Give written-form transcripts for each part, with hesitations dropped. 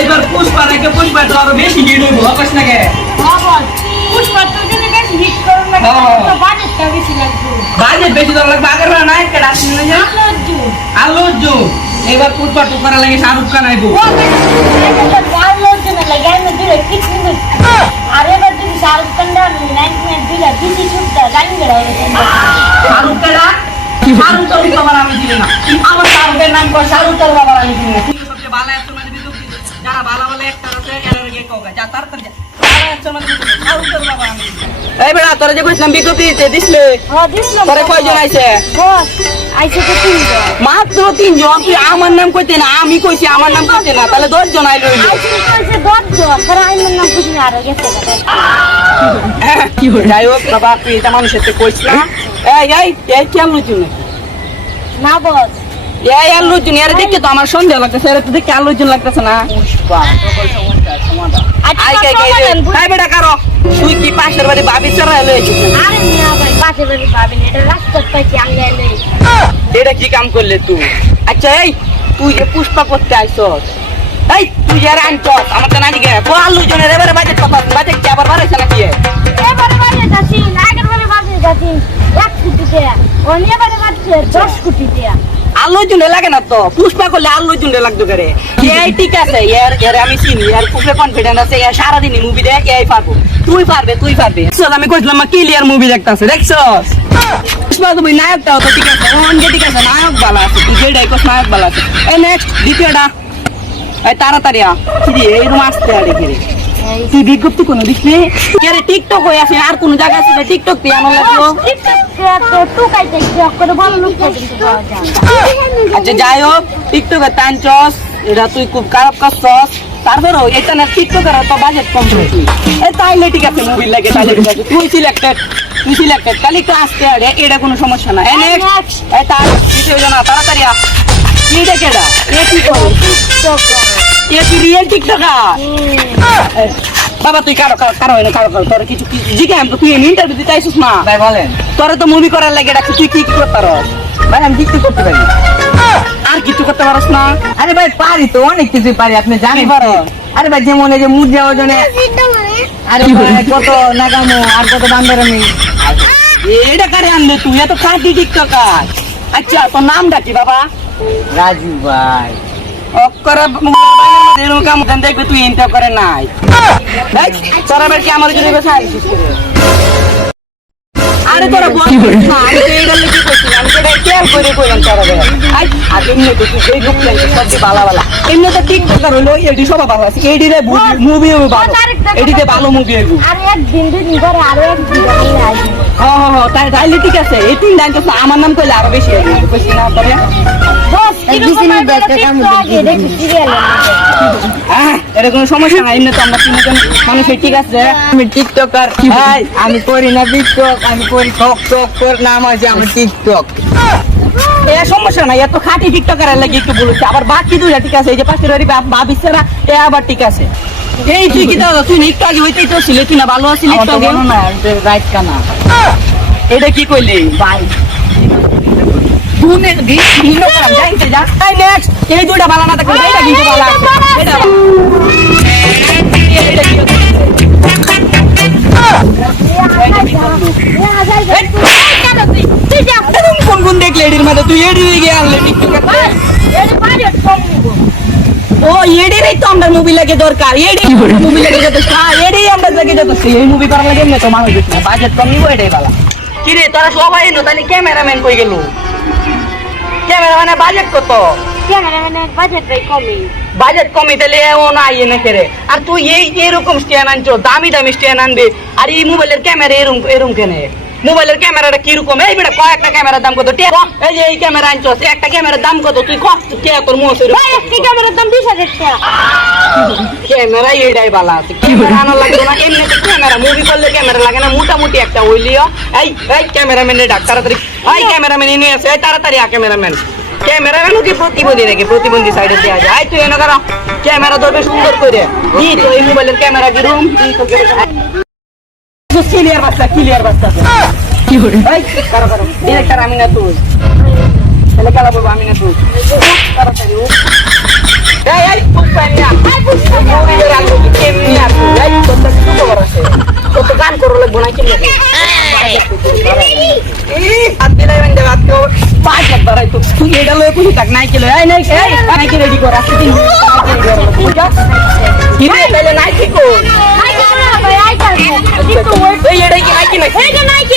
এবার পুষ্পা রেখে পুষ্পা তো আরো বেশি হিট হইব অবশ নাকি পুষ্পা তো যদি বেশি হিট করুন লাগে তো বাজেটটা বেশি লাগবে বাজেট বেশি দর লাগবে আগের বার নাই কেডা ছিল না আলু অর্জুন এবার পুষ্পা টু করা লাগে শাহরুখ খান আইবো আলু অর্জুনের লাগে আমি দিলে কিছু আর এবার যদি শাহরুখ খান দা 99 দিলে বেশি ছুটটা জানি গেল শাহরুখ কেডা শাহরুখ তো বাবার আমি দিই না আমার শাহরুখের নাম কর শাহরুখ তোর বাবার আমি দিই না সবচেয়ে ভালো একটা মানে বিদ্যুৎ যারা ভালো ভালো একটা আছে এর আগে কোগা যা তাড়াতাড়ি যা শাহরুখ তোর বাবা আমি এই বেড়া তোরা যে কইছিলাম বিদ্যুৎ দিতে দিছলে হ্যাঁ দিছিলাম তোরে কয়জন আইছে বস আইছে তো তিনজন মাত্র 3 জন তুই আমার নাম কইতে না আমি কইছি আমার নাম কইতে না তাহলে 10 জন আইলো আইছে কইছে 10 জন তারা আইনের নাম কিছু আর গেছে কি হই যাই হোক বাবা তুই এটা মানুষের সাথে কইছ না এই কি আলু চুনে না বস এই আলু চুনে আরে দেখতে তো আমার সন্দেহ লাগতেছে আরে তো দেখতে আলু চুন লাগতেছে না পুষ্পা আই কে তাই বেটা কারো তুই কি পাশের বাড়ি ভাবি চড়া এলো আরে না ভাই পাশে বাড়ি পাবি না এটা রাস্তা পাইছি আমি এলে এটা কি কাম করলে তুই আচ্ছা এই তুই যে পুষ্পা করতে আইছস এই তুই যে আনছস আমার তো নানি গে আলু চুনের এবারে বাজেট কত বাজেট কি আবার বাড়াইছ নাকি এবারে বাজে যাচ্ছি আগের বারে বাজে যাচ্ছি 1 কোটি টাকা অন্যবারে বাজে 10 কোটি টাকা আলু চুনে লাগে না তো পুষ্পা করলে আলু চুনে লাগতো করে এই ঠিক আছে এর আমি চিনি আর খুব কনফিডেন্ট আছে এর সারাদিনই মুভি দেখ এই পারবো তুই পারবে আমি কইছিলাম ক্লিয়ার মুভি দেখতাছে দেখছস পুষ্পা তুমি নায়কটাও তো ঠিক আছে অনকে ঠিক আছে নায়ক ভালো আছে তুই যেটাই কস নায়ক ভালো আছে এই নেক্সট দ্বিতীয়টা এই তাড়াতাড়ি কি এই রুম আসতে আরে কি রে তুই বিজ্ঞপ্তি কোনো দিসনি কে রে টিকটক হয়ে আছে আর কোন জায়গা আছে টিকটক তুই আমার লাগলো তো টুকাইতে করে ভালো লোক পর্যন্ত পাওয়া যায় আচ্ছা যাই হোক টিকটকে টানছস এটা তুই খুব খারাপ করছস তারপরেও এটা না টিকটকের তো বাজেট কম বেশি এই তাইলে ঠিক আছে মুভি লাগে তাইলে ঠিক আছে তুই সিলেক্টেড খালি একটু আসতে আরে এটা কোনো সমস্যা না এই নেক্সট এই তার কিছু হইলো না তাড়াতাড়ি আ কি দেখেডা এ কি কর এ কি রিয়েল টিকটকার বাবা তুই কারো তোর কিছু জিজ্ঞাসা আমি তো তুই ইন্টারভিউ দিতে আইছিস না ভাই বলেন তোরা তো মুভি করার লাগে ডাকছিস তুই কি করতে পারস ভাই আমি কিছু করতে পারি আর কিছু করতে পারস না আরে ভাই পারি তো অনেক কিছু পারি আপনি জানেন পারো আরে ভাই যেমন এই যে মুদ্রা ওজনে আরে ভাই কত নাগামো আর কত বান্দরামি এটা কারে আনলে তুই এত খাঁটি টিকটকার আচ্ছা তোর নামটা কি বাবা রাজু ভাই অক্করে এরকম কাম দেখবে তুই ইন্টার করে নাই তোরা বের কি আমার জন্য বেশি আইছিস করে আরে তোরা বল না আমি তো এইটা লিখে কইছিলাম আমি তো কেয়ার করে কইলাম তোরা বের আর এমনি তো তুই এই লোক লাগে সব ভালো এমনি তো টিকটকার হলো এডি সব ভালো আছে এডি রে মুভি হবে ভালো এডিতে ভালো মুভি হবে আর একদিন দুদিন করে আরো একদিন আসবে হ্যাঁ তাইলে ঠিক আছে এই তিন ডান তো আমার নাম কইলে আরো বেশি হবে কইছি না তবে বস এরকম একটা কাম দেখি সিরিয়ালে এটা কোনো সমস্যা নাই এমনি তো আমরা তিনজন মানুষের ঠিক আছে আমি টিকটকার ভাই আমি করি না টিকটক আমি করি টক কর নাম আছে আমার টিকটক এ সমস্যা নাই এত খাঁটি টিকটকার লাগে একটু বলেছি আবার বাকি দুইটা ঠিক আছে এই যে পাশের বাড়ি ভাবিস না এ আবার ঠিক আছে এই তুই কি দাও তুই একটু আগে হইতেই তো ছিলে তুই না ভালো আছিলি একটু আগে না রাইট কানা এটা কি কইলি ভাই দুনে ভিন্ন কাম জানতে যা তাই নেক্সট এই দুইটা ভালো না থাকলে এটা কিন্তু ভালো আছে এটা কোন দেখলে এডির মধ্যে তুই এডি গিয়ে আনলে ও এডিরই তো আমরা মুভি লাগে দরকার এডি মুভি লাগে যথেষ্ট এডি আমরা লাগে যথেষ্ট এই মুভি করার লাগে এমনি তো মানুষ না বাজেট কম নিব এটাই ভালো কি রে তোরা সবাই এলো তাহলে ক্যামেরাম্যান কই গেল ক্যামেরাম্যানের বাজেট কত ক্যামেরাম্যানের বাজেট কমই বাজেট কমই তাহলে ও না ইয়ে না করে আর তুই এইরকম স্ট্যান্ড আনছো দামি স্ট্যান্ড আনবে আর এই মোবাইলের ক্যামেরা এরকম কেন মোবাইলের ক্যামেরাটা কিরকম এই বেটা কয়েকটা ক্যামেরার দাম কত এই যে এই ক্যামেরা আনছো একটা ক্যামেরার দাম কত তুই কষ্ট কে তোর মোসের একটা ক্যামেরার দাম 20,000 টাকা ক্যামেরা এইটাই ভালো আছে ক্যামেরা আনা লাগবে না এমনি তো ক্যামেরা মুভি করলে ক্যামেরা লাগে না মোটামুটি একটা হইলিও এই ক্যামেরাম্যানের ডাক তাড়াতাড়ি এই ক্যামেরাম্যান এনে আছে এই তাড়াতাড়ি ক্যামেরাম্যান কি প্রতিবন্ধী সাইডে দেওয়া যায় তুই এনে করা ক্যামেরা ধরবে সুন্দর করে দি তো এই মোবাইলের ক্যামেরা কি রুম ক্লিয়ার বাচ্চা কি করে কারো ডিরেক্টর আমি না তুই তাহলে খেলা বলবো আমি না তুই তাড়াতাড়ি কেমনি আছে এই তোর তো কিছু খবর আছে কত গান করো লাগবো না কেমনি হাত দিলাই মানে হাত তো পাঁচ হাত ধরাই তো তুই এটা লয়ে পুষি থাক নাই কিলো এই নাই কি রেডি কর আসতে দিন কি রে তাহলে নাই কি কর এই এটাই কি নাই কি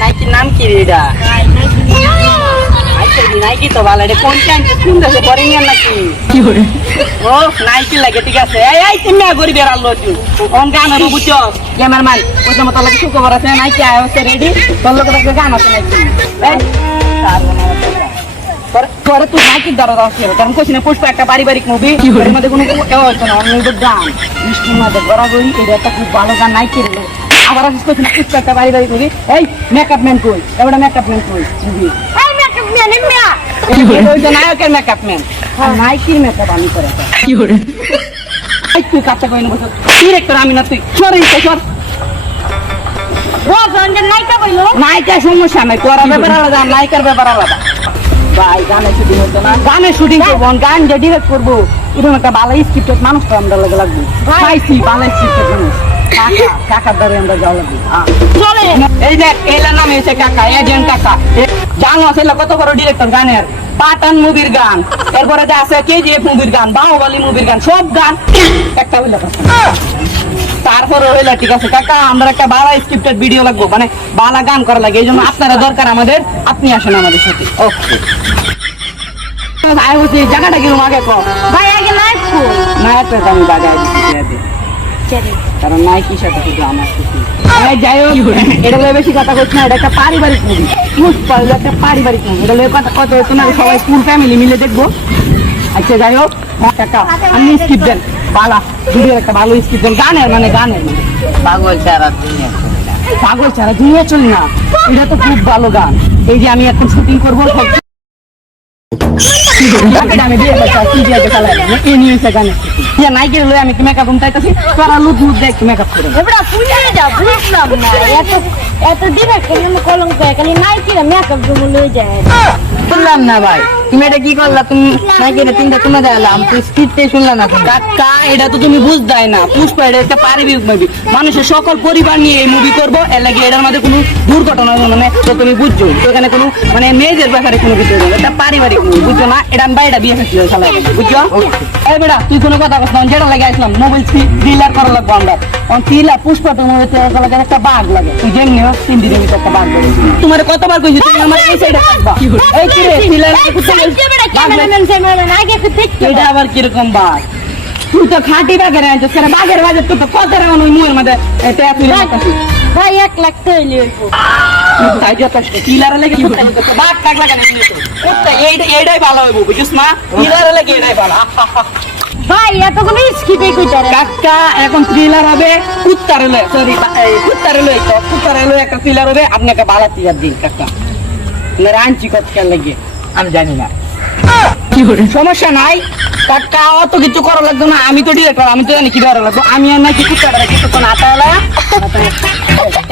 নাইকি নাম কি রে এটা নাইকি তো ভালো এটা কোন চ্যানেল কোন দেশে পড়েনি নাকি ও নাইকি লাগে ঠিক আছে এই তুমি গরি বেরালো তুই কোন গান হবে বুঝছো ক্যামেরাম্যান ওইটা মত লাগে সুখবর আছে নাইকি আয় হচ্ছে রেডি তোর লোক একটা গান আছে নাইকি এই পরে তুই নাইকি ধরা আছে কারণ কোচিনে পুষ্পা একটা পারিবারিক মুভি এর মধ্যে কোনো হচ্ছে না অন্য গান মিষ্টির মধ্যে গড়াগড়ি এটা একটা খুব ভালো গান নাইকি রে আবার আসিস কোচিনে পুষ্পা একটা পারিবারিক মুভি এই মেকআপ ম্যান কই এবারে মেকআপ ম্যান কই মুভি নায়কের মেকআপ ম্যান নাইকির মেকআপ আমি করে তুই কাচ্চা কই নেবো ডিরেক্টর আমি না তুই সর নায়িকা সমস্যা নাই তোর ব্যাপার আলাদা নায়িকার ব্যাপার আলাদা ভাই গানের শুটিং হতো না গানের শুটিং করবো গান যে ডিরেক্ট করবো এরকম একটা ভালো স্ক্রিপ্টেড মানুষ তো আমরা লাগে লাগবে পাইছি ভালো স্ক্রিপ্টেড মানুষ কাকার দ্বারা আমরা যাওয়া লাগবে এই যে এলার নাম হয়েছে কাকা এজেন্ট কাকা জানো আছে কত বড় ডিরেক্টর গানের পাঠান মুভির গান এরপরে যে আছে কেজিএফ মুভির গান বাহুবলী মুভির গান সব গান একটা হইলো তারপরে হইলো ঠিক আছে কাকা আমরা একটা ভালো স্ক্রিপ্টেড ভিডিও লাগবো মানে ভালো গান করা লাগে এই জন্য আপনারা দরকার আমাদের আপনি আসেন আমাদের সাথে ওকে জায়গাটা কিরকম আগে কম ভাই আগে লাইভ নায়ক আমি বাজায় দিচ্ছি কারণ নায়িকার সাথে শুধু আমার খুশি যাই হোক এটা বেশি কথা করছি না এটা একটা পারিবারিক মুভি একটা পারিবারিক মুভি এটা কথা কত তোমার সবাই ফুল ফ্যামিলি মিলে দেখবো আচ্ছা যাই হোক কাকা আমি স্ক্রিপ্ট দেন বালা ভিডিওর একটা ভালো স্ক্রিপ্ট দেন গানের মানে পাগল ছাড়া দুনিয়া চলি না এটা তো খুব ভালো গান এই যে আমি এখন শুটিং করবো আমি বিয়ে নাইকের লই আমি মেকআপ রুম চাইতেছি তোরা লুট দেখ মেকআপ করে এত ডিরেক্ট কলঙ্ক খালি নাইকিরা মেকআপ রুম লয়ে যায় শুনলাম না ভাই তুমি এটা কি করলা তুমি নাকি তিনটা তুমি দেখালাম তুই স্ক্রিপ্টে শুনলাম না তুমি কাকা এটা তো তুমি বুঝদাই না পুষ্পা এটা একটা পারিবারিক মুভি মানুষের সকল পরিবার নিয়ে এই মুভি করবো এর লাগে এটার মধ্যে কোনো দুর্ঘটনা মানে তো তুমি বুঝছো তো এখানে কোনো মানে মেয়েদের ব্যাপারে কোনো কিছু নেই এটা পারিবারিক মুভি বুঝছো না এটা আমি বাইরে বিয়ে হচ্ছিল খেলায় বুঝছো এই বেটা তুই কোনো কথা বলছ না যেটা লাগে আসলাম মোবাইল থ্রিলার করা লাগবো আমরা থ্রিলার পুষ্পা তো মুভিতে লাগে একটা বাঘ লাগে তুই যেমনি হোক 3 দিনের ভিতরে একটা বাঘ লাগে তোমার কতবার কইছি তুমি আমার এই সাইডে থাকবা এই কি রে থ্রিলার এটা আবার কিরকম বাঘ তুই তো খাঁটি বাঘের আনছিস কেন বাঘের বাজার তো কত রাউন্ড ওই মুয়ের মধ্যে ভাই 1 লাখ তো হইলে তাই যথেষ্ট থ্রিলার লাগে বাঘ টাক লাগানো এইটাই ভালো হইব বুঝছিস না থ্রিলার লাগে এটাই ভালো ভাই এতগুলো স্কিপে কইতারে কাকা এখন থ্রিলার হবে কুত্তার লয় সরি কুত্তার লয় একটা থ্রিলার হবে আপনি একটা ভালো থ্রিলার দিন কাকা না রাঞ্চি কত খেয়াল লাগে আমি জানি না সমস্যা নাই কাকা অত কিছু করা লাগতো না আমি তো ডিরেক্টর আমি তো জানি কি করা লাগতো আমি আর নাকি কুত্তাটা কিছুক্ষণ আটালা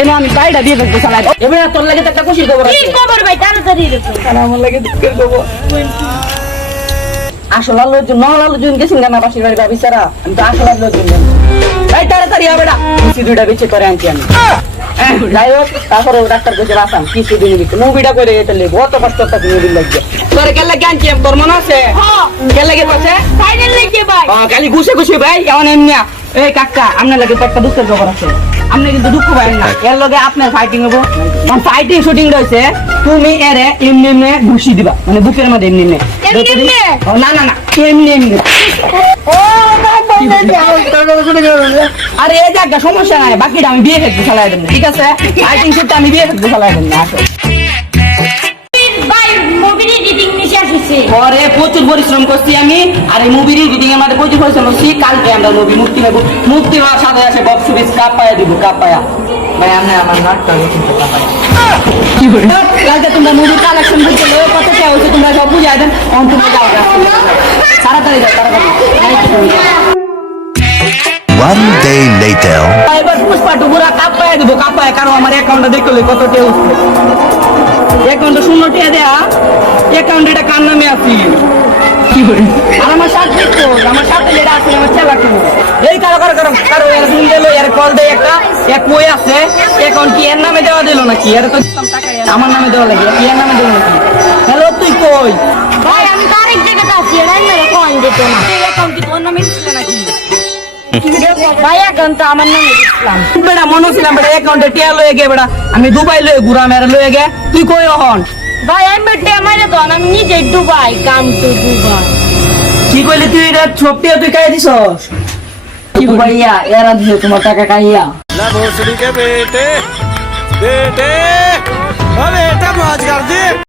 এনে আমি গাড়িটা দিয়ে দেখবো চালাই এবার তোর লাগে তো একটা খুশির খবর কি খবর ভাই তাড়াতাড়ি দেখো আমার লাগে দুঃখের খবর আসল আলোচন নহল আলোচন গেছেন কেন বাসির বাড়ি ভাবি সারা আমি তো আসল আলোচন এই তাড়াতাড়ি হবে না কিছু দুইটা বেঁচে করে আনছি আমি যাই হোক তারপরে ডাক্তার কাছে আসলাম কিছু দিন মুভিটা করে এটা লেগো অত কষ্ট একটা মুভি লাগবে তোর কেন লাগে আনছি তোর মনে আছে কেন লাগে বসে ফাইনাল লেগে ভাই খালি ঘুষে ভাই এমন এমনি এই কাকা আপনার লাগে তো একটা দুঃখের খবর আছে আপনি কিন্তু দুঃখ পাবেন না এর লগে আপনার ফাইটিং হবো ফাইটিং শুটিং রয়েছে তুমি এরে এমনি এমনি ঘুষি দিবা মানে বুকের মধ্যে এমনি এমনি না এমনি আরে এই জায়গা সমস্যা নাই বাকিটা আমি বিয়ে খেতে চালাই দেবো ঠিক আছে ফাইটিং শুটটা আমি বিয়ে খেতে চালাই দেবো আসো ভাই মুভির এডিটিং নিয়ে আসছে পরে প্রচুর পরিশ্রম করছি আমি আর এই মুভির এডিটিং এর মধ্যে প্রচুর পরিশ্রম করছি কালকে আমরা মুভি মুক্তি নেবো মুক্তি হওয়ার সাথে সাথে বক্স অফিস কাপায়া দিব কাপায়া ভাই আমি আমার নাটটা কালকে তোমরা মুভির কালেকশন করতে কত টাকা হচ্ছে তোমরা সব বুঝাই দেন তোমরা যাও তাড়াতাড়ি যাও তাড়াতাড়ি One day later. এবার পুষ্পা টুকুরা কাপায়া দিব কাপায়া কারণ আমার অ্যাকাউন্টে দেখলে কত টাকা উঠছে অ্যাকাউন্টে 0 টাকা দেয়া অ্যাকাউন্টে এটা কার নামে আছে আর আমার সাথে আমার সাথে যেটা আছে আমার চেলা কেন এই কারো এর ফোন দিলো এর কল দেয় একটা এক কই আছে এখন কি এর নামে দেওয়া দিল নাকি এর তো দিতাম টাকা আমার নামে দেওয়া লাগে এর নামে দেওয়া নাকি হ্যালো তুই কই ভাই আমি তো আরেক জায়গাতে আছি এটা মেরে ফোন দিত না এই অ্যাকাউন্ট কি তোর নামে ছিল নাকি ভাই এখন তো আমার নামে দিচ্ছিলাম বেটা মনে ছিলাম বেটা অ্যাকাউন্টে টিয়া লয়ে গে বেটা আমি দুবাই লয়ে ঘুরা মেরে লয়ে গে তুই কই হন ভাই আমি বেটে আমার তো আমি নিজে দুবাই কাম টু দুবাই কি কইলি তুই এটা ছোপটিয়া তুই কাই দিছস কি ভাইয়া এরা দিছে তোমার টাকা কাইয়া ला भोसड़ी के बेटे बेटे अबे बेटा मौज कर दे